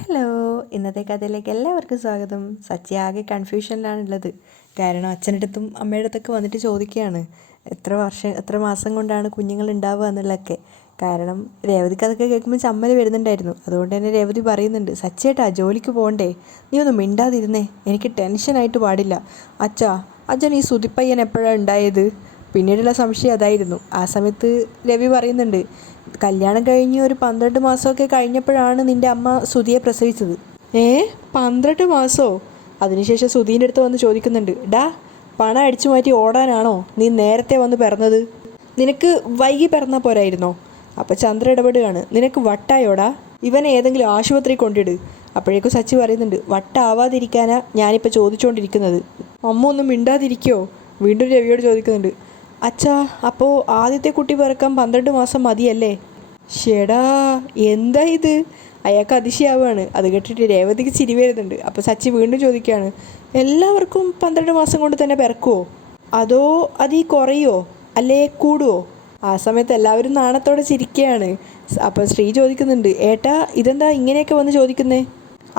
Hello, ഇന്നത്തെ കഥയിലേക്ക് എല്ലാവർക്കും സ്വാഗതം. സച്ചി ആകെ കൺഫ്യൂഷനിലാണുള്ളത്. കാരണം അച്ഛൻ്റെ അടുത്തും അമ്മയുടെ അടുത്തൊക്കെ വന്നിട്ട് ചോദിക്കുകയാണ് എത്ര മാസം കൊണ്ടാണ് കുഞ്ഞുങ്ങൾ ഉണ്ടാവുക എന്നുള്ളതൊക്കെ. കാരണം രേവതിക്ക് അതൊക്കെ കേൾക്കുമ്പോൾ ചമ്മൽ വരുന്നുണ്ടായിരുന്നു. അതുകൊണ്ട് തന്നെ രേവതി പറയുന്നുണ്ട്, സച്ചേട്ടാ ജോലിക്ക് പോകണ്ടേ, നീ ഒന്ന് മിണ്ടാതിരുന്നേ, എനിക്ക് ടെൻഷനായിട്ട് പാടില്ല. അച്ഛൻ ഈ സുതിപ്പയ്യൻ എപ്പോഴാണ് ഉണ്ടായത്? പിന്നീടുള്ള സംശയം അതായിരുന്നു. ആ സമയത്ത് രവി പറയുന്നുണ്ട്, കല്യാണം കഴിഞ്ഞ് ഒരു 12 മാസമൊക്കെ കഴിഞ്ഞപ്പോഴാണ് നിൻ്റെ അമ്മ സുധിയെ പ്രസവിച്ചത്. 12 മാസമോ? അതിനുശേഷം സുധീൻ്റെ അടുത്ത് വന്ന് ചോദിക്കുന്നുണ്ട്, ഡാ പണം അടിച്ചു മാറ്റി ഓടാനാണോ നീ നേരത്തെ വന്ന് പിറന്നത്? നിനക്ക് വൈകി പിറന്നാൽ പോരായിരുന്നോ? അപ്പം ചന്ദ്ര ഇടപെടുകയാണ്, നിനക്ക് വട്ടായോടാ, ഇവനെ ഏതെങ്കിലും ആശുപത്രി കൊണ്ടിട്. അപ്പോഴേക്കും സച്ചി പറയുന്നുണ്ട്, വട്ടാവാതിരിക്കാനാ ഞാനിപ്പോൾ ചോദിച്ചുകൊണ്ടിരിക്കുന്നത്. അമ്മ ഒന്നും മിണ്ടാതിരിക്കോ? വീണ്ടും രവിയോട് ചോദിക്കുന്നുണ്ട്. അച്ഛാ, അപ്പോൾ ആദ്യത്തെ കുട്ടി പിറക്കാൻ 12 മാസം മതിയല്ലേ? ഷെടാ, എന്താ ഇത്? അയാൾക്ക് അതിശയാവുകയാണ്. അത് കേട്ടിട്ട് രേവതിക്ക് ചിരി വരുന്നുണ്ട്. അപ്പോൾ സച്ചി വീണ്ടും ചോദിക്കുകയാണ്, എല്ലാവർക്കും 12 മാസം കൊണ്ട് തന്നെ പിറക്കുമോ? അതോ അതീ കുറയോ അല്ലേ കൂടുമോ? ആ സമയത്ത് എല്ലാവരും നാണത്തോടെ ചിരിക്കുകയാണ്. അപ്പോൾ ശ്രീ ചോദിക്കുന്നുണ്ട്, ഏട്ടാ ഇതെന്താ ഇങ്ങനെയൊക്കെ വന്ന് ചോദിക്കുന്നേ?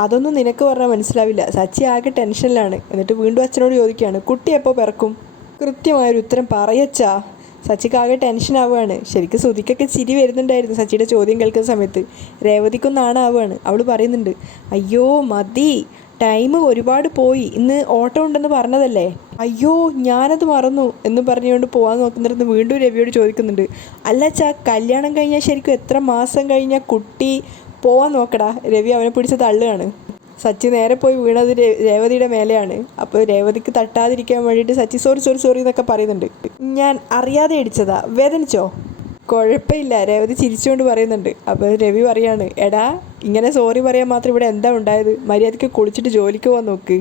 അതൊന്നും നിനക്ക് പറഞ്ഞാൽ മനസ്സിലാവില്ല. സച്ചി ആകെ ടെൻഷനിലാണ്. എന്നിട്ട് വീണ്ടും അച്ഛനോട് ചോദിക്കുകയാണ്, കുട്ടി എപ്പോൾ പിറക്കും? കൃത്യമായൊരു ഉത്തരം പറയച്ചാ. സച്ചിക്കാകെ ടെൻഷനാവുകയാണ്. ശരിക്കും ശ്രുതിക്കൊക്കെ ചിരി വരുന്നുണ്ടായിരുന്നു സച്ചിയുടെ ചോദ്യം കേൾക്കുന്ന സമയത്ത്. രേവതിക്കും നാണാവുകയാണ്. അവൾ പറയുന്നുണ്ട്, അയ്യോ മതി, ടൈം ഒരുപാട് പോയി, ഇന്ന് ഓട്ടം ഉണ്ടെന്ന് പറഞ്ഞതല്ലേ. അയ്യോ ഞാനത് മറന്നു എന്ന് പറഞ്ഞുകൊണ്ട് പോകാൻ നോക്കുന്നിടത്ത് വീണ്ടും രവിയോട് ചോദിക്കുന്നുണ്ട്, അല്ലച്ചാ കല്യാണം കഴിഞ്ഞാൽ ശരിക്കും എത്ര മാസം കഴിഞ്ഞാൽ കുട്ടി പോവാൻ നോക്കടാ? രവി അവനെ പിടിച്ച് തള്ളുകയാണ്. സച്ചി നേരെ പോയി വീണത് രേവതിയുടെ മേലെയാണ്. അപ്പോൾ രേവതിക്ക് തട്ടാതിരിക്കാൻ വേണ്ടിയിട്ട് സച്ചി സോറി എന്നൊക്കെ പറയുന്നുണ്ട്. ഞാൻ അറിയാതെ അടിച്ചതാ, വേദനിച്ചോ? കുഴപ്പമില്ല, രേവതി ചിരിച്ചുകൊണ്ട് പറയുന്നുണ്ട്. അപ്പോൾ രവി പറയാണ്, എടാ ഇങ്ങനെ സോറി പറയാൻ മാത്രം ഇവിടെ എന്താ ഉണ്ടായത്? മര്യാദയ്ക്ക് കുളിച്ചിട്ട് ജോലിക്ക് പോകാൻ നോക്ക്.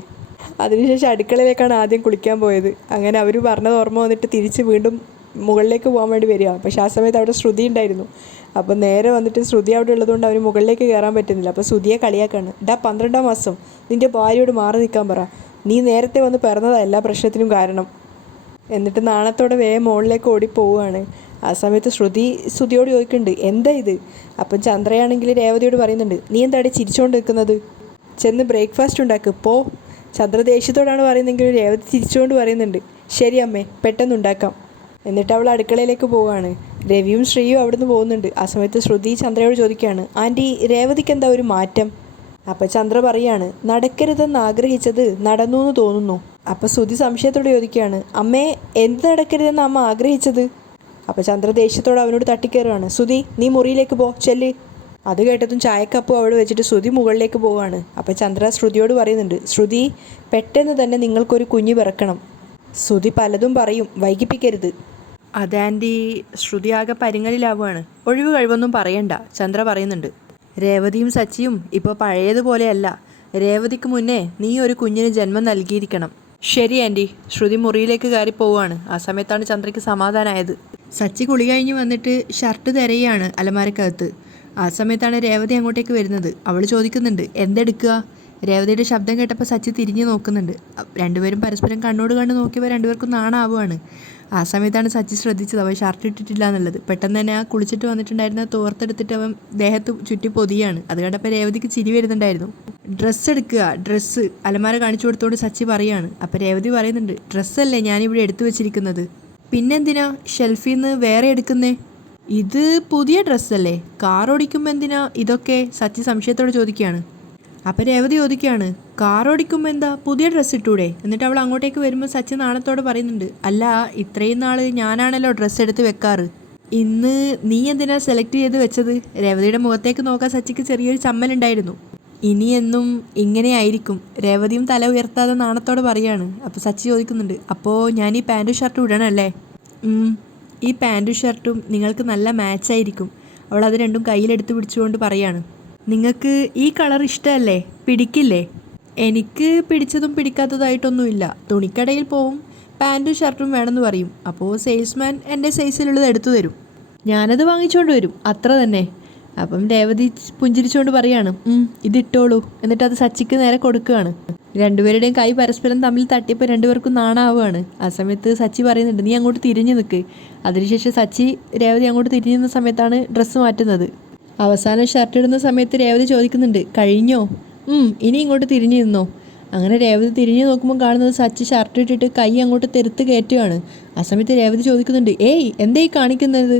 അതിനുശേഷം അടുക്കളയിലേക്കാണ് ആദ്യം കുളിക്കാൻ പോയത്. അങ്ങനെ അവർ പറഞ്ഞത് ഓർമ്മ വന്നിട്ട് തിരിച്ച് വീണ്ടും മുകളിലേക്ക് പോകാൻ വേണ്ടി വരിക. പക്ഷേ ആ സമയത്ത് അവിടെ ശ്രുതി ഉണ്ടായിരുന്നു. അപ്പോൾ നേരെ വന്നിട്ട് ശ്രുതി അവിടെ ഉള്ളതുകൊണ്ട് അവർ മുകളിലേക്ക് കയറാൻ പറ്റുന്നില്ല. അപ്പോൾ ശ്രുതിയെ കളിയാക്കാണ്, 12 മാസം നിൻ്റെ ഭാര്യയോട് മാറി നിൽക്കാൻ പറ, നീ നേരത്തെ വന്ന് പിറന്നതാണ് എല്ലാ പ്രശ്നത്തിനും കാരണം. എന്നിട്ട് നാണത്തോടെ വേഗം മുകളിലേക്ക് ഓടിപ്പോവുകയാണ്. ആ സമയത്ത് ശ്രുതിയോട് ചോദിക്കുന്നുണ്ട്, എന്താ ഇത്? അപ്പം ചന്ദ്രയാണെങ്കിൽ രേവതിയോട് പറയുന്നുണ്ട്, നീ എന്താടി ചിരിച്ചുകൊണ്ട് നിൽക്കുന്നത്? ചെന്ന് ബ്രേക്ക്ഫാസ്റ്റ് ഉണ്ടാക്ക് പോ. ചന്ദ്ര ദേഷ്യത്തോടാണ് പറയുന്നതെങ്കിലും രേവതി ചിരിച്ചുകൊണ്ട് പറയുന്നുണ്ട്, ശരി അമ്മേ, പെട്ടെന്നുണ്ടാക്കാം. എന്നിട്ട് അവൾ അടുക്കളയിലേക്ക് പോവുകയാണ്. രവിയും ശ്രീയും അവിടുന്ന് പോകുന്നുണ്ട്. ആ സമയത്ത് ശ്രുതി ചന്ദ്രയോട് ചോദിക്കുകയാണ്, ആൻറ്റി രേവതിക്ക് എന്താ ഒരു മാറ്റം? അപ്പോൾ ചന്ദ്ര പറയാണ്, നടക്കരുതെന്ന് ആഗ്രഹിച്ചത് നടന്നു എന്ന് തോന്നുന്നു. അപ്പോൾ ശ്രുതി സംശയത്തോടെ ചോദിക്കുകയാണ്, അമ്മേ എന്ത് നടക്കരുതെന്ന് അമ്മ ആഗ്രഹിച്ചത്? അപ്പോൾ ചന്ദ്ര ദേഷ്യത്തോടെ അവനോട് തട്ടിക്കയറുകയാണ്, ശ്രുതി നീ മുറിയിലേക്ക് പോ, ചെല്ല്. അത് കേട്ടതും ചായക്കപ്പും അവിടെ വെച്ചിട്ട് ശ്രുതി മുകളിലേക്ക് പോവുകയാണ്. അപ്പോൾ ചന്ദ്ര ശ്രുതിയോട് പറയുന്നുണ്ട്, ശ്രുതി പെട്ടെന്ന് തന്നെ നിങ്ങൾക്കൊരു കുഞ്ഞ് പിറക്കണം. ശ്രുതി പലതും പറയും, വൈകിപ്പിക്കരുത്. അതാൻറ്റി. ശ്രുതി ആകെ പരിങ്ങലിലാവുകയാണ്. ഒഴിവ് കഴിവൊന്നും പറയണ്ട, ചന്ദ്ര പറയുന്നുണ്ട്. രേവതിയും സച്ചിയും ഇപ്പോൾ പഴയതുപോലെയല്ല. രേവതിക്ക് മുന്നേ നീ ഒരു കുഞ്ഞിന് ജന്മം നൽകിയിരിക്കണം. ശരി ആൻറ്റി. ശ്രുതി മുറിയിലേക്ക് കയറി പോവുകയാണ്. ആ സമയത്താണ് ചന്ദ്രയ്ക്ക് സമാധാനമായത്. സച്ചി കുളി കഴിഞ്ഞ് വന്നിട്ട് ഷർട്ട് തിരയാണ് അലമാരക്കകത്ത്. ആ സമയത്താണ് രേവതി അങ്ങോട്ടേക്ക് വരുന്നത്. അവൾ ചോദിക്കുന്നുണ്ട്, എന്തെടുക്കുക? രേവതിയുടെ ശബ്ദം കേട്ടപ്പോൾ സച്ചി തിരിഞ്ഞ് നോക്കുന്നുണ്ട്. രണ്ടുപേരും പരസ്പരം കണ്ണോട് കണ്ട് നോക്കിയപ്പോൾ രണ്ടുപേർക്കും നാണാവുകയാണ്. ആ സമയത്താണ് സച്ചി ശ്രദ്ധിച്ചത് അവൻ ഷർട്ട് ഇട്ടിട്ടില്ല എന്നുള്ളത്. പെട്ടെന്ന് തന്നെ ആ കുളിച്ചിട്ട് വന്നിട്ടുണ്ടായിരുന്ന തോർത്തെടുത്തിട്ട് അവൻ ദേഹത്ത് ചുറ്റി പൊതിയാണ്. അത് കണ്ടപ്പോൾ രേവതിക്ക് ചിരി വരുന്നുണ്ടായിരുന്നു. ഡ്രസ്സ് എടുക്കുക, ഡ്രസ്സ് അലമാര കാണിച്ചു കൊടുത്തോണ്ട് സച്ചി പറയാണ്. അപ്പോൾ രേവതി പറയുന്നുണ്ട്, ഡ്രസ്സല്ലേ ഞാനിവിടെ എടുത്തു വെച്ചിരിക്കുന്നത്, പിന്നെന്തിനാ ഷെൽഫിൽ നിന്ന് വേറെ എടുക്കുന്നേ? ഇത് പുതിയ ഡ്രസ്സല്ലേ, കാർ ഓടിക്കുമ്പോൾ എന്തിനാ ഇതൊക്കെ? സച്ചി സംശയത്തോടെ ചോദിക്കുകയാണ്. അപ്പം രേവതി ചോദിക്കുകയാണ്, കാർ ഓടിക്കുമ്പോൾ എന്താ പുതിയ ഡ്രസ്സ് ഇട്ടൂടെ? എന്നിട്ട് അവൾ അങ്ങോട്ടേക്ക് വരുമ്പോൾ സച്ചി നാണത്തോടെ പറയുന്നുണ്ട്, അല്ല ഇത്രയും നാൾ ഞാനാണല്ലോ ഡ്രസ്സ് എടുത്ത് വെക്കാറ്, ഇന്ന് നീ എന്തിനാ സെലക്ട് ചെയ്ത് വെച്ചത്? രേവതിയുടെ മുഖത്തേക്ക് നോക്കാൻ സച്ചിക്ക് ചെറിയൊരു ചമ്മലുണ്ടായിരുന്നു. ഇനിയെന്നും ഇങ്ങനെ ആയിരിക്കും. രേവതിയും തല ഉയർത്താതെ നാണത്തോടെ പറയാണ്. അപ്പോൾ സച്ചി ചോദിക്കുന്നുണ്ട്, അപ്പോൾ ഞാൻ ഈ പാൻറ്റും ഷർട്ടും ഇടണമല്ലേ? ഈ പാൻറ്റും ഷർട്ടും നിങ്ങൾക്ക് നല്ല മാച്ചായിരിക്കും. അവൾ അത് രണ്ടും കയ്യിലെടുത്ത് പിടിച്ചുകൊണ്ട് പറയാണ്. നിങ്ങൾക്ക് ഈ കളർ ഇഷ്ടമല്ലേ, പിടിക്കില്ലേ? എനിക്ക് പിടിച്ചതും പിടിക്കാത്തതായിട്ടൊന്നുമില്ല. തുണിക്കടയിൽ പോവും, പാൻറ്റും ഷർട്ടും വേണമെന്ന് പറയും. അപ്പോൾ സെയിൽസ്മാൻ എൻ്റെ സൈസിലുള്ളത് എടുത്തു തരും, ഞാനത് വാങ്ങിച്ചുകൊണ്ട് വരും, അത്ര തന്നെ. അപ്പം രേവതി പുഞ്ചിരിച്ചുകൊണ്ട് പറയാണ്, ഇതിട്ടോളൂ. എന്നിട്ട് അത് സച്ചിക്ക് നേരെ കൊടുക്കുകയാണ്. രണ്ടുപേരുടെയും കൈ പരസ്പരം തമ്മിൽ തട്ടിയപ്പോൾ രണ്ടുപേർക്കും നാണാവുകയാണ്. ആ സമയത്ത് സച്ചി പറയുന്നുണ്ട്, നീ അങ്ങോട്ട് തിരിഞ്ഞു നിൽക്ക്. അതിനുശേഷം സച്ചി രേവതി അങ്ങോട്ട് തിരിഞ്ഞു നിന്ന സമയത്താണ് ഡ്രസ്സ് മാറ്റുന്നത്. അവസാനം ഷർട്ട് ഇടുന്ന സമയത്ത് രേവതി ചോദിക്കുന്നുണ്ട്, കഴിഞ്ഞോ? ഇനി ഇങ്ങോട്ട് തിരിഞ്ഞു നിന്നോ. അങ്ങനെ രേവതി തിരിഞ്ഞു നോക്കുമ്പോൾ കാണുന്നത് സച്ചി ഷർട്ട് ഇട്ടിട്ട് കൈ അങ്ങോട്ട് തെറുത്ത് കയറ്റുകയാണ്. ആ സമയത്ത് രേവതി ചോദിക്കുന്നുണ്ട്, ഏയ് എന്തേ കാണിക്കുന്നത്?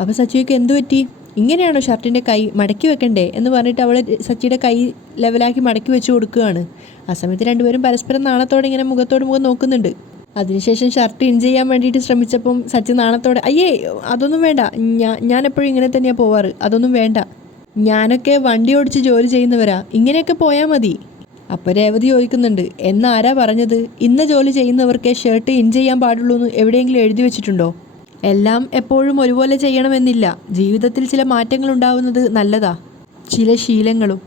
അപ്പോൾ സച്ചിക്ക് എന്തു പറ്റി? ഇങ്ങനെയാണോ ഷർട്ടിൻ്റെ കൈ മടക്കി വെക്കണ്ടേ എന്ന് പറഞ്ഞിട്ട് അവൾ സച്ചിയുടെ കൈ ലെവലാക്കി മടക്കി വെച്ച് കൊടുക്കുകയാണ്. ആ സമയത്ത് രണ്ടുപേരും പരസ്പരം നാണത്തോടെ ഇങ്ങനെ മുഖത്തോട് മുഖം നോക്കുന്നുണ്ട്. അതിനുശേഷം ഷർട്ട് ഇൻ ചെയ്യാൻ വേണ്ടിയിട്ട് ശ്രമിച്ചപ്പം സച്ചി നാണത്തോടെ, അയ്യേ അതൊന്നും വേണ്ട, ഞാൻ എപ്പോഴും ഇങ്ങനെ തന്നെയാണ് പോവാറ്, അതൊന്നും വേണ്ട, ഞാനൊക്കെ വണ്ടി ഓടിച്ച് ജോലി ചെയ്യുന്നവരാ, ഇങ്ങനെയൊക്കെ പോയാൽ മതി. അപ്പോൾ രേവതി ചോദിക്കുന്നുണ്ട്, എന്നാരാ പറഞ്ഞത്? ഇന്ന ജോലി ചെയ്യുന്നവർക്കേ ഷർട്ട് ഇൻ ചെയ്യാൻ പാടുള്ളൂ എന്ന് എവിടെയെങ്കിലും എഴുതി വെച്ചിട്ടുണ്ടോ? എല്ലാം എപ്പോഴും ഒരുപോലെ ചെയ്യണമെന്നില്ല. ജീവിതത്തിൽ ചില മാറ്റങ്ങൾ ഉണ്ടാവുന്നത് നല്ലതാ, ചില ശീലങ്ങളും.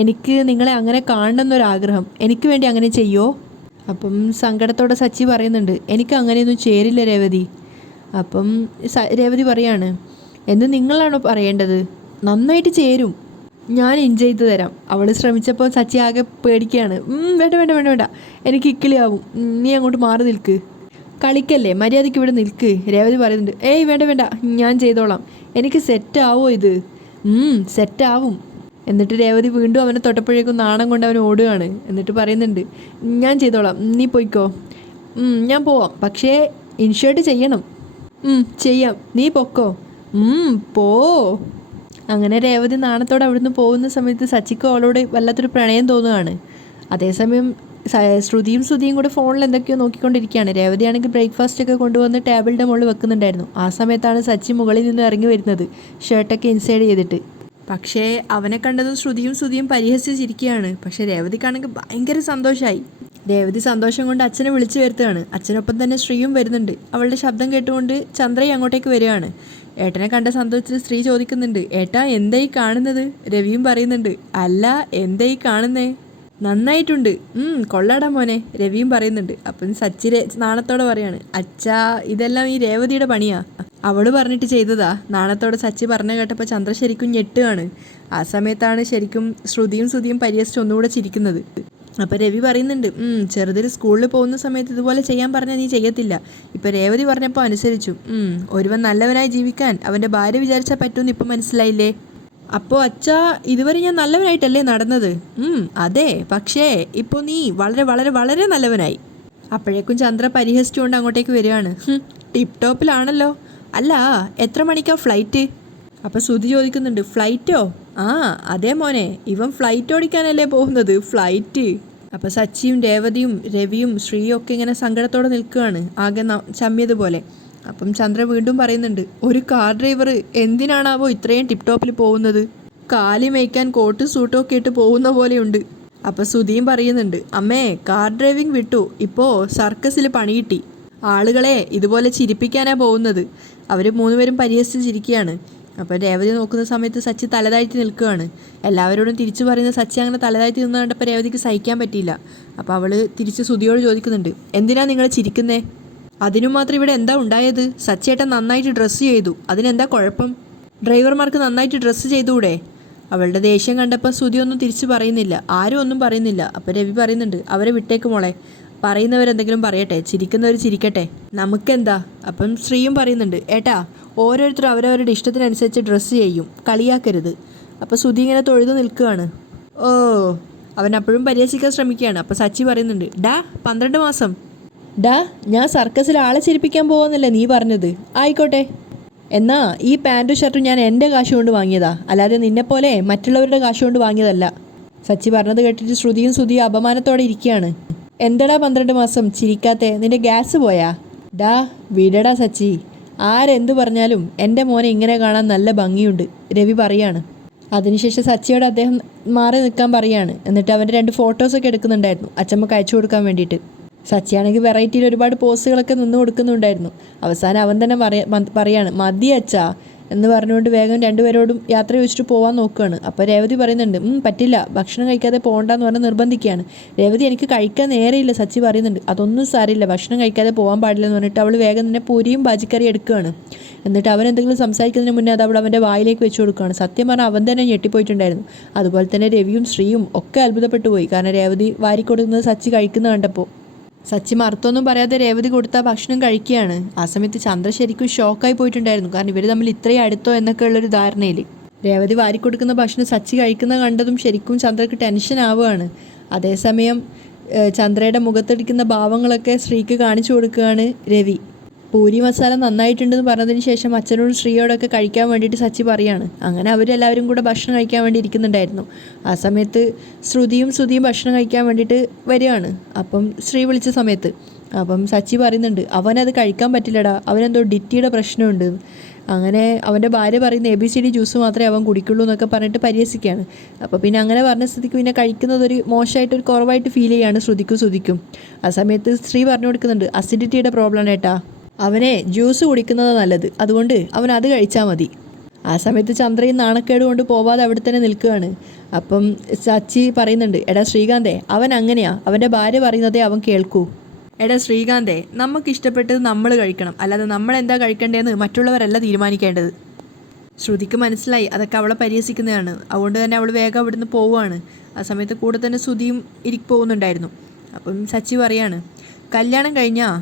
എനിക്ക് നിങ്ങളെ അങ്ങനെ കാണണമെന്നൊരാഗ്രഹം, എനിക്ക് വേണ്ടി അങ്ങനെ ചെയ്യോ? അപ്പം സങ്കടത്തോടെ സച്ചി പറയുന്നുണ്ട്, എനിക്ക് അങ്ങനെയൊന്നും ചേരില്ല രേവതി. അപ്പം രേവതി പറയാണ്, എന്ന് നിങ്ങളാണോ പറയേണ്ടത്? നന്നായിട്ട് ചേരും, ഞാൻ ഇൻ ചെയ്ത് തരാം. അവൾ ശ്രമിച്ചപ്പോൾ സച്ചി ആകെ പേടിക്കുകയാണ്. വേണ്ട വേണ്ട വേണ്ട വേണ്ട, എനിക്ക് ഇക്കിളിയാവും, നീ അങ്ങോട്ട് മാറി നിൽക്ക്, കളിക്കല്ലേ, മര്യാദയ്ക്ക് ഇവിടെ നിൽക്ക്. രേവതി പറയുന്നുണ്ട്, ഏയ് വേണ്ട വേണ്ട, ഞാൻ ചെയ്തോളാം, എനിക്ക് സെറ്റാവോ ഇത്? സെറ്റാവും. എന്നിട്ട് രേവതി വീണ്ടും അവനെ തൊട്ടപ്പോഴേക്കും നാണം കൊണ്ട് അവൻ ഓടുകയാണ്. എന്നിട്ട് പറയുന്നുണ്ട്, ഞാൻ ചെയ്തോളാം, നീ പോയിക്കോ. ഞാൻ പോവാം, പക്ഷേ ഇൻഷേർട്ട് ചെയ്യണം. ചെയ്യാം, നീ പൊക്കോ. പോ. അങ്ങനെ രേവതി നാണത്തോടെ അവിടുന്ന് പോകുന്ന സമയത്ത് സച്ചിക്ക് അവളോട് വല്ലാത്തൊരു പ്രണയം തോന്നുകയാണ്. അതേസമയം ശ്രുതിയും കൂടെ ഫോണിൽ എന്തൊക്കെയോ നോക്കിക്കൊണ്ടിരിക്കുകയാണ്. രേവതിയാണെങ്കിൽ ബ്രേക്ക്ഫാസ്റ്റ് ഒക്കെ കൊണ്ടുവന്ന് ടേബിളിൻ്റെ മുകളിൽ വെക്കുന്നുണ്ടായിരുന്നു. ആ സമയത്താണ് സച്ചി മുകളിൽ നിന്ന് ഇറങ്ങി വരുന്നത്, ഷർട്ടൊക്കെ ഇൻസൈഡ് ചെയ്തിട്ട്. പക്ഷേ അവനെ കണ്ടതും ശ്രുതിയും പരിഹസിച്ചിരിക്കുകയാണ്. പക്ഷേ രേവതിക്കാണെങ്കിൽ ഭയങ്കര സന്തോഷമായി. രേവതി സന്തോഷം കൊണ്ട് അച്ഛനെ വിളിച്ചു വരുത്തുകയാണ്. അച്ഛനൊപ്പം തന്നെ ശ്രീയും വരുന്നുണ്ട്. അവളുടെ ശബ്ദം കേട്ടുകൊണ്ട് ചന്ദ്രയും അങ്ങോട്ടേക്ക് വരികയാണ്. ഏട്ടനെ കണ്ട സന്തോഷത്തിൽ സ്ത്രീ ചോദിക്കുന്നുണ്ട്, ഏട്ടാ എന്തായി കാണുന്നത്? രവിയും പറയുന്നുണ്ട്, അല്ല എന്തായി കാണുന്നേ? നന്നായിട്ടുണ്ട്, കൊള്ളാടാ മോനെ, രവിയും പറയുന്നുണ്ട്. അപ്പം സച്ചി നാണത്തോടെ പറയാണ്, അച്ഛാ ഇതെല്ലാം ഈ രേവതിയുടെ പണിയാ, അവള് പറഞ്ഞിട്ട് ചെയ്തതാ. നാണത്തോടെ സച്ചി പറഞ്ഞു കേട്ടപ്പോൾ ചന്ദ്ര ശരിക്കും ഞെട്ടുകയാണ്. ആ സമയത്താണ് ശരിക്കും ശ്രുതിയും പരിഹസിച്ച് ഒന്നുകൂടെ ചിരിക്കുന്നത്. അപ്പോൾ രവി പറയുന്നുണ്ട്, ചെറുതിൽ സ്കൂളിൽ പോകുന്ന സമയത്ത് ഇതുപോലെ ചെയ്യാൻ പറഞ്ഞാൽ നീ ചെയ്യത്തില്ല, ഇപ്പോൾ രേവതി പറഞ്ഞപ്പോൾ അനുസരിച്ചു. ഒരുവൻ നല്ലവനായി ജീവിക്കാൻ അവൻ്റെ ഭാര്യ വിചാരിച്ചാൽ പറ്റുമെന്ന് ഇപ്പം മനസ്സിലായില്ലേ? അപ്പോൾ അച്ഛാ ഇതുവരെ ഞാൻ നല്ലവനായിട്ടല്ലേ നടന്നത്? അതെ, പക്ഷേ ഇപ്പോൾ നീ വളരെ വളരെ വളരെ നല്ലവനായി. അപ്പോഴേക്കും ചന്ദ്ര പരിഹസിച്ചുകൊണ്ട് അങ്ങോട്ടേക്ക് വരികയാണ്. ടിപ്പ് ടോപ്പിലാണല്ലോ. അല്ല, എത്ര മണിക്കാ ഫ്ലൈറ്റ്? അപ്പോൾ ശ്രുതി ചോദിക്കുന്നുണ്ട്, ഫ്ലൈറ്റോ? അതേ മോനെ, ഇവൻ ഫ്ലൈറ്റ് ഓടിക്കാനല്ലേ പോകുന്നത്, ഫ്ലൈറ്റ്. അപ്പോൾ സച്ചിയും രേവതിയും രവിയും ശ്രീയും ഒക്കെ ഇങ്ങനെ സങ്കടത്തോടെ നിൽക്കുകയാണ്, ആകെ ചമ്മിയതുപോലെ. അപ്പം ചന്ദ്ര വീണ്ടും പറയുന്നുണ്ട്, ഒരു കാർ ഡ്രൈവർ എന്തിനാണാവോ ഇത്രയും ടിപ്പ് ടോപ്പിൽ പോകുന്നത്? കാലി മേയ്ക്കാൻ കോട്ട് സൂട്ടൊക്കെ ഇട്ട് പോകുന്ന പോലെയുണ്ട്. അപ്പോൾ ശ്രുതിയും പറയുന്നുണ്ട്, അമ്മേ കാർ ഡ്രൈവിംഗ് വിട്ടു, ഇപ്പോൾ സർക്കസിൽ പണി കിട്ടി, ആളുകളെ ഇതുപോലെ ചിരിപ്പിക്കാനാണ് പോകുന്നത്. അവർ മൂന്നുപേരും പരിഹസിച്ച് ചിരിക്കുകയാണ്. അപ്പോൾ രേവതി നോക്കുന്ന സമയത്ത് സച്ചി തലതാഴ്ത്തി നിൽക്കുകയാണ്. എല്ലാവരോടും തിരിച്ചു പറയുന്ന സച്ചി അങ്ങനെ തലതാഴ്ത്തി നിന്ന് കണ്ടപ്പോൾ രേവതിക്ക് സഹിക്കാൻ പറ്റിയില്ല. അപ്പോൾ അവൾ തിരിച്ച് ശ്രുതിയോട് ചോദിക്കുന്നുണ്ട്, എന്തിനാ നിങ്ങൾ ചിരിക്കുന്നേ? അതിനും മാത്രം ഇവിടെ എന്താ ഉണ്ടായത്? സച്ചിയേട്ടൻ നന്നായിട്ട് ഡ്രസ്സ് ചെയ്തു, അതിനെന്താ കുഴപ്പം? ഡ്രൈവർമാർക്ക് നന്നായിട്ട് ഡ്രസ്സ് ചെയ്തുകൂടെ? അവളുടെ ദേഷ്യം കണ്ടപ്പോൾ ശ്രുതി ഒന്നും തിരിച്ചു പറയുന്നില്ല, ആരും ഒന്നും പറയുന്നില്ല. അപ്പോൾ രവി പറയുന്നുണ്ട്, അവരെ വിട്ടേക്ക് മോളെ, പറയുന്നവരെന്തെങ്കിലും പറയട്ടെ, ചിരിക്കുന്നവർ ചിരിക്കട്ടെ, നമുക്കെന്താ? അപ്പം ശ്രീയും പറയുന്നുണ്ട്, ഏട്ടാ ഓരോരുത്തരും അവരവരുടെ ഇഷ്ടത്തിനനുസരിച്ച് ഡ്രസ്സ് ചെയ്യും, കളിയാക്കരുത്. അപ്പോൾ ശ്രുതി ഇങ്ങനെ തൊഴുതു നിൽക്കുകയാണ്. അവൻ അപ്പോഴും പരിഹസിക്കാൻ ശ്രമിക്കുകയാണ്. അപ്പോൾ സച്ചി പറയുന്നുണ്ട്, 12 മാസം ഞാൻ സർക്കസിൽ ആളെ ചിരിപ്പിക്കാൻ പോകുന്നില്ല നീ പറഞ്ഞത്? ആയിക്കോട്ടെ, എന്നാ ഈ പാൻറ്റും ഷർട്ടും ഞാൻ എൻ്റെ കാശ് കൊണ്ട് വാങ്ങിയതാ, അല്ലാതെ നിന്നെപ്പോലെ മറ്റുള്ളവരുടെ കാശ് കൊണ്ട് വാങ്ങിയതല്ല. സച്ചി പറഞ്ഞത് കേട്ടിട്ട് ശ്രുതിയും അപമാനത്തോടെ ഇരിക്കുകയാണ്. എന്തടാ 12 മാസം ചിരിക്കാത്തെ? നിന്റെ ഗ്യാസ് പോയാ? വിടടാ സച്ചി, ആരെന്തു പറഞ്ഞാലും എൻ്റെ മോനെ ഇങ്ങനെ കാണാൻ നല്ല ഭംഗിയുണ്ട്, രവി പറയാണ്. അതിനുശേഷം സച്ചിയോട് അദ്ദേഹം മാറി നിൽക്കാൻ പറയാണ്. എന്നിട്ട് അവൻ്റെ 2 ഫോട്ടോസൊക്കെ എടുക്കുന്നുണ്ടായിരുന്നു അച്ചമ്മക്ക് അയച്ചു കൊടുക്കാൻ വേണ്ടിയിട്ട്. സച്ചിയാണെങ്കിൽ വെറൈറ്റിയിൽ ഒരുപാട് പോസുകളൊക്കെ നിന്ന് കൊടുക്കുന്നുണ്ടായിരുന്നു. അവസാനം അവൻ തന്നെ പറയാണ്, മതി അച്ഛാ എന്ന് പറഞ്ഞുകൊണ്ട് വേഗം രണ്ടുപേരോടും യാത്ര ചോദിച്ചിട്ട് പോകാൻ നോക്കുകയാണ്. അപ്പോൾ രേവതി പറയുന്നുണ്ട്, പറ്റില്ല, ഭക്ഷണം കഴിക്കാതെ പോകണ്ടെന്ന് പറഞ്ഞ് നിർബന്ധിക്കുകയാണ്. രേവതി എനിക്ക് കഴിക്കാൻ നേരെയില്ല, സച്ചി പറയുന്നുണ്ട്. അതൊന്നും സാരില്ല, ഭക്ഷണം കഴിക്കാതെ പോകാൻ പാടില്ലെന്ന് പറഞ്ഞിട്ട് അവൾ വേഗം തന്നെ പൂരിയും ബാജിക്കറി എടുക്കുകയാണ്. എന്നിട്ട് അവൻ എന്തെങ്കിലും സംസാരിക്കുന്നതിന് മുന്നേ അത് അവൾ അവൻ്റെ വായിലേക്ക് വെച്ച് കൊടുക്കുകയാണ്. സത്യം പറഞ്ഞാൽ അവൻ തന്നെ ഞെട്ടിപ്പോയിട്ടുണ്ടായിരുന്നു. അതുപോലെ തന്നെ രവിയും ശ്രീയും ഒക്കെ അത്ഭുതപ്പെട്ടു പോയി. കാരണം രേവതി വാരിക്കൊടുക്കുന്നത് സച്ചി കഴിക്കുന്ന കണ്ടപ്പോൾ. സച്ചി മറുത്തൊന്നും പറയാതെ രേവതി കൊടുത്ത ഭക്ഷണം കഴിക്കുകയാണ്. ആ സമയത്ത് ചന്ദ്ര ശരിക്കും ഷോക്കായി പോയിട്ടുണ്ടായിരുന്നു. കാരണം ഇവർ തമ്മിൽ ഇത്രയും അടുത്തോ എന്നൊക്കെ ഉള്ളൊരു ധാരണയിൽ. രേവതി വാരിക്കൊടുക്കുന്ന ഭക്ഷണം സച്ചി കഴിക്കുന്നത് കണ്ടതും ശരിക്കും ചന്ദ്രക്ക് ടെൻഷൻ ആവുകയാണ്. അതേസമയം ചന്ദ്രയുടെ മുഖത്തടിക്കുന്ന ഭാവങ്ങളൊക്കെ ശ്രീക്ക് കാണിച്ചു കൊടുക്കുകയാണ് രവി. പൂരി മസാല നന്നായിട്ടുണ്ടെന്ന് പറഞ്ഞതിന് ശേഷം അച്ഛനോടും ശ്രീയോടൊക്കെ കഴിക്കാൻ വേണ്ടിയിട്ട് സച്ചി പറയാണ്. അങ്ങനെ അവരെല്ലാവരും കൂടെ ഭക്ഷണം കഴിക്കാൻ വേണ്ടി ഇരിക്കുന്നുണ്ടായിരുന്നു. ആ സമയത്ത് ശ്രുതിയും ഭക്ഷണം കഴിക്കാൻ വേണ്ടിയിട്ട് വരികയാണ്. അപ്പം ശ്രീ വിളിച്ച സമയത്ത് അപ്പം സച്ചി പറയുന്നുണ്ട്, അവനത് കഴിക്കാൻ പറ്റില്ലടാ, അവനെന്തോ ഡിറ്റിയുടെ പ്രശ്നമുണ്ട്. അങ്ങനെ അവൻ്റെ ഭാര്യ പറയുന്ന ABCD ജ്യൂസ് മാത്രമേ അവൻ കുടിക്കുള്ളൂ എന്നൊക്കെ പറഞ്ഞിട്ട് പരിഹസിക്കുകയാണ്. അപ്പോൾ പിന്നെ അങ്ങനെ പറഞ്ഞ സ്ഥിതിക്ക് പിന്നെ കഴിക്കുന്നതൊരു മോശമായിട്ടൊരു കുറവായിട്ട് ഫീൽ ചെയ്യാണ് ശ്രുതിക്കും. ആ സമയത്ത് ശ്രീ പറഞ്ഞു കൊടുക്കുന്നുണ്ട്, അസിഡിറ്റിയുടെ പ്രോബ്ലമാണ് ഏട്ടാ, അവനെ ജ്യൂസ് കുടിക്കുന്നത് നല്ലത്, അതുകൊണ്ട് അവൻ അത് കഴിച്ചാൽ മതി. ആ സമയത്ത് ചന്ദ്രയും നാണക്കേട് കൊണ്ട് പോവാതെ അവിടെ തന്നെ നിൽക്കുകയാണ്. അപ്പം സച്ചി പറയുന്നുണ്ട്, എടാ ശ്രീകാന്തേ, അവൻ അങ്ങനെയാ, അവൻ്റെ ഭാര്യ പറയുന്നതേ അവൻ കേൾക്കൂ. എടാ ശ്രീകാന്തേ, നമുക്ക് ഇഷ്ടപ്പെട്ടത് നമ്മൾ കഴിക്കണം, അല്ലാതെ നമ്മൾ എന്താ കഴിക്കേണ്ടതെന്ന് മറ്റുള്ളവരല്ല തീരുമാനിക്കേണ്ടത്. ശ്രുതിക്ക് മനസ്സിലായി അതൊക്കെ അവളെ പരിഹസിക്കുന്നതാണ്. അതുകൊണ്ട് തന്നെ അവൾ വേഗം അവിടുന്ന് പോവുകയാണ്. ആ സമയത്ത് കൂടെ തന്നെ ശ്രുതിയും പോകുന്നുണ്ടായിരുന്നു. അപ്പം സച്ചി പറയാണ്, കല്യാണം കഴിഞ്ഞാൽ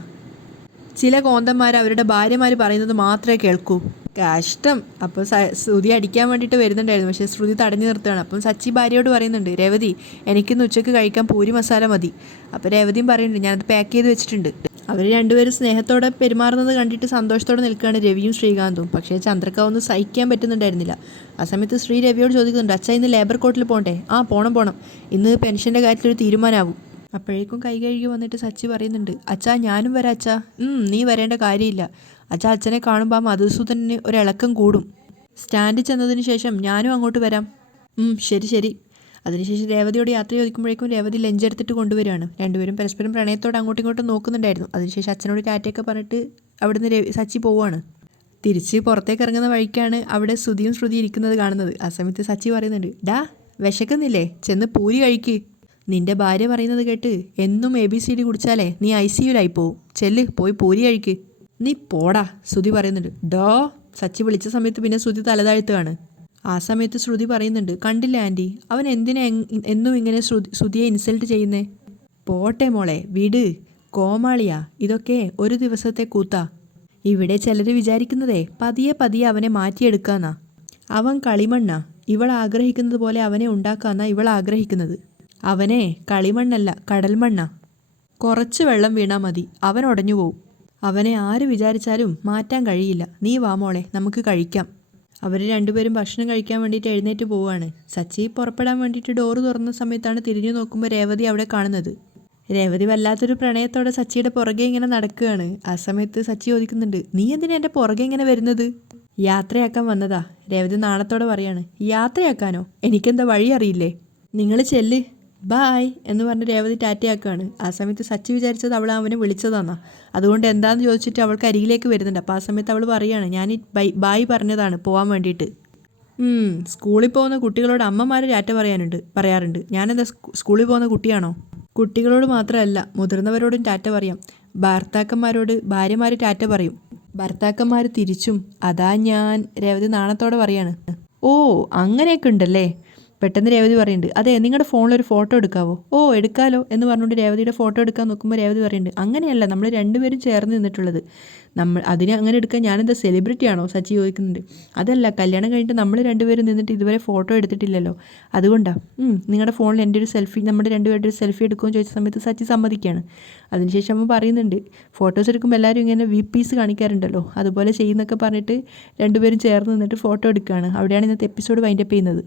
ചില കോന്തന്മാർ അവരുടെ ഭാര്യമാർ പറയുന്നത് മാത്രമേ കേൾക്കൂ. കഷ്ടം. അപ്പോൾ ശ്രുതി അടിക്കാൻ വേണ്ടിയിട്ട് വരുന്നുണ്ടായിരുന്നു, പക്ഷേ ശ്രുതി തടഞ്ഞു നിർത്തുകയാണ്. അപ്പം സച്ചി ഭാര്യയോട് പറയുന്നുണ്ട്, രേവതി എനിക്കിന്ന് ഉച്ചയ്ക്ക് കഴിക്കാൻ പൂരി മസാല മതി. അപ്പോൾ രേവതിയും പറയുന്നുണ്ട്, ഞാനത് പാക്ക് ചെയ്ത് വെച്ചിട്ടുണ്ട്. അവർ രണ്ടുപേരും സ്നേഹത്തോടെ പെരുമാറുന്നത് കണ്ടിട്ട് സന്തോഷത്തോടെ നിൽക്കുകയാണ് രവിയും ശ്രീകാന്തും. പക്ഷേ ചന്ദ്രക്ക ഒന്നും സഹിക്കാൻ പറ്റുന്നുണ്ടായിരുന്നില്ല. ആ സമയത്ത് ശ്രീ രവിയോട് ചോദിക്കുന്നുണ്ട്, അച്ഛാ ഇന്ന് ലേബർ കോർട്ടിൽ പോകണ്ടേ? ആ പോണം, ഇന്ന് പെൻഷൻ്റെ കാര്യത്തിലൊരു തീരുമാനമാവും. അപ്പോഴേക്കും കൈ കഴുകി വന്നിട്ട് സച്ചി പറയുന്നുണ്ട്, അച്ഛാ ഞാനും വരാം അച്ഛാ. നീ വരേണ്ട കാര്യമില്ല അച്ഛാ, അച്ഛനെ കാണുമ്പോൾ ആ മധുസൂദനന് ഒരിളക്കം കൂടും. സ്റ്റാൻഡിൽ ചെന്നതിന് ശേഷം ഞാനും അങ്ങോട്ട് വരാം. ശരി. അതിനുശേഷം രേവതിയോട് യാത്ര ചോദിക്കുമ്പോഴേക്കും രേവതി ലഞ്ച് എടുത്തിട്ട് കൊണ്ടുവരികയാണ്. രണ്ടുപേരും പരസ്പരം പ്രണയത്തോടെ അങ്ങോട്ടും ഇങ്ങോട്ടും നോക്കുന്നുണ്ടായിരുന്നു. അതിനുശേഷം അച്ഛനോട് ടാറ്റയൊക്കെ പറഞ്ഞിട്ട് അവിടുന്ന് സച്ചി പോവുകയാണ്. തിരിച്ച് പുറത്തേക്ക് ഇറങ്ങുന്ന വഴിക്കാണ് അവിടെ ശ്രുതി ഇരിക്കുന്നത് കാണുന്നത്. ആ സമയത്ത് സച്ചി പറയുന്നുണ്ട്, ഡാ വിശക്കുന്നില്ലേ, ചെന്ന് പൂരി കഴിക്ക്. നിന്റെ ഭാര്യ പറയുന്നത് കേട്ട് എന്നും ABCD കുടിച്ചാലേ നീ ICUലായി പോവും. ചെല്ല്, പോയി പൂരി കഴിക്ക്. നീ പോടാ, ശ്രുതി പറയുന്നുണ്ട്. സച്ചി വിളിച്ച സമയത്ത് പിന്നെ ശ്രുതി തലതാഴ്ത്തുകയാണ്. ആ സമയത്ത് ശ്രുതി പറയുന്നുണ്ട്, കണ്ടില്ല ആൻറ്റി, അവൻ എന്തിനാ എന്നും ഇങ്ങനെ ശ്രുതിയെ ഇൻസൾട്ട് ചെയ്യുന്നേ? പോട്ടെ മോളെ, വീട് കോമാളിയാ, ഇതൊക്കെ ഒരു ദിവസത്തെ കൂത്താ. ഇവിടെ ചിലർ വിചാരിക്കുന്നതേ പതിയെ അവനെ മാറ്റിയെടുക്കാന്നാ. അവൻ കളിമണ്ണാ, ഇവൾ ആഗ്രഹിക്കുന്നത് പോലെ അവനെ ഉണ്ടാക്കാന്നാ ഇവൾ ആഗ്രഹിക്കുന്നത്. അവനെ കളിമണ്ണല്ല, കടൽമണ്ണാ. കുറച്ച് വെള്ളം വീണാൽ മതി, അവൻ ഉടഞ്ഞു പോവും. അവനെ ആര് വിചാരിച്ചാലും മാറ്റാൻ കഴിയില്ല. നീ വാ മോളെ, നമുക്ക് കഴിക്കാം. അവർ രണ്ടുപേരും ഭക്ഷണം കഴിക്കാൻ വേണ്ടിയിട്ട് എഴുന്നേറ്റ് പോവുകയാണ്. സച്ചി പുറപ്പെടാൻ വേണ്ടിയിട്ട് ഡോറ് തുറന്ന സമയത്താണ് തിരിഞ്ഞു നോക്കുമ്പോൾ രേവതി അവിടെ കാണുന്നത്. രേവതി വല്ലാത്തൊരു പ്രണയത്തോടെ സച്ചിയുടെ പുറകെ ഇങ്ങനെ നടക്കുകയാണ്. ആ സമയത്ത് സച്ചി ചോദിക്കുന്നുണ്ട്, നീ എന്തിനാ എൻ്റെ പുറകെ ഇങ്ങനെ വരുന്നത്? യാത്രയാക്കാൻ വന്നതാ, രേവതി നാണത്തോടെ പറയാണ്. യാത്രയാക്കാനോ? എനിക്കെന്താ വഴി അറിയില്ലേ? നിങ്ങൾ ചെല്ല്, ബായ് എന്ന് പറഞ്ഞ് രേവതി ടാറ്റയാക്കുകയാണ്. ആ സമയത്ത് സച്ചി വിചാരിച്ചത് അവൾ അവനെ വിളിച്ചതാന്നാ. അതുകൊണ്ട് എന്താണെന്ന് ചോദിച്ചിട്ട് അവൾക്ക് അരികിലേക്ക് വരുന്നുണ്ട്. അപ്പോൾ ആ സമയത്ത് അവൾ പറയുകയാണ്, ഞാൻ ബായ് പറഞ്ഞതാണ് പോകാൻ വേണ്ടിയിട്ട്. സ്കൂളിൽ പോകുന്ന കുട്ടികളോട് അമ്മമാർ ടാറ്റ പറയാറുണ്ട്. ഞാനെന്താ സ്കൂളിൽ പോകുന്ന കുട്ടിയാണോ? കുട്ടികളോട് മാത്രമല്ല, മുതിർന്നവരോടും ടാറ്റ പറയാം. ഭർത്താക്കന്മാരോട് ഭാര്യമാർ ടാറ്റ പറയും, ഭർത്താക്കന്മാർ തിരിച്ചും. അതാ ഞാൻ. രേവതി നാണത്തോടെ പറയാണ്. ഓ അങ്ങനെയൊക്കെ ഉണ്ടല്ലേ. പെട്ടെന്ന് രേവതി പറയുന്നുണ്ട്, അതെ നിങ്ങളുടെ ഫോണിലൊരു ഫോട്ടോ എടുക്കാവോ? ഓ എടുക്കാമല്ലോ എന്ന് പറഞ്ഞുകൊണ്ട് രേവതിയുടെ ഫോട്ടോ എടുക്കാൻ നോക്കുമ്പോൾ രേവതി പറയുന്നുണ്ട്, അങ്ങനെയല്ല, നമ്മൾ രണ്ടുപേരും ചേർന്ന് നിന്നിട്ടുള്ളത്. അതിനെ അങ്ങനെ എടുക്കാൻ ഞാനെന്താ സെലിബ്രിറ്റി ആണോ? സച്ചി ചോദിക്കുന്നുണ്ട്. അതല്ല, കല്യാണം കഴിഞ്ഞിട്ട് നമ്മൾ രണ്ടുപേരും നിന്നിട്ട് ഇതുവരെ ഫോട്ടോ എടുത്തിട്ടില്ലല്ലോ, അതുകൊണ്ടാണ്. നിങ്ങളുടെ ഫോണിൽ എൻ്റെ ഒരു സെൽഫി, നമ്മുടെ രണ്ടുപേരുടെ ഒരു സെൽഫി എടുക്കുമെന്ന് ചോദിച്ച സമയത്ത് സച്ചി സമ്മതിക്കുകയാണ്. അതിനുശേഷം അമ്മ പറയുന്നുണ്ട്, ഫോട്ടോസ് എടുക്കുമ്പോൾ എല്ലാവരും ഇങ്ങനെ VPs കാണിക്കാറുണ്ടല്ലോ, അതുപോലെ ചെയ്യുന്നൊക്കെ പറഞ്ഞിട്ട് രണ്ടുപേരും ചേർന്ന് നിന്നിട്ട് ഫോട്ടോ എടുക്കുകയാണ്. അവിടെയാണ് ഇന്നത്തെ എപ്പിസോഡ് വൈൻഡപ്പ് ചെയ്യുന്നത്.